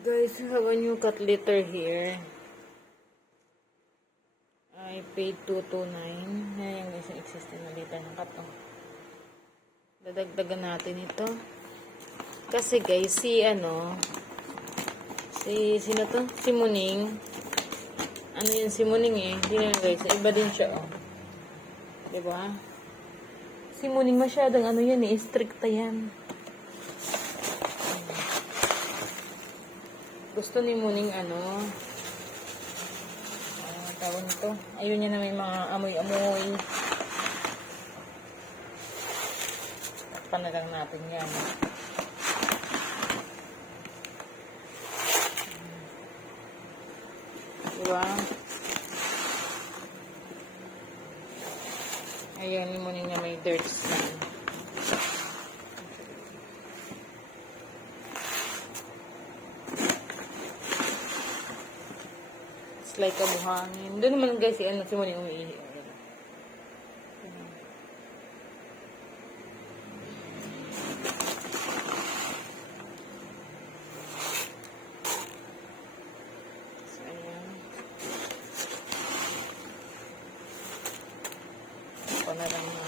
Guys, I have a new cut litter here. I paid 229. Yan yung isang existing na litter ng katong. Dadagdagan natin ito. Kasi guys, sino to? Si Muning. Ano yun, si Muning eh. Hindi na guys, iba din siya oh. Diba? Si Muning masyadong ano yan eh, stricta yan. Gusto ni Muning tawag nito. Ayun niya na may mga amoy-amoy. Takpan na lang natin yan. Diba? Ayun ni Muning na may dirt stain. It's like a buhangin. Doon naman guys, si Muning umiihi. So, ayan. Ito na lang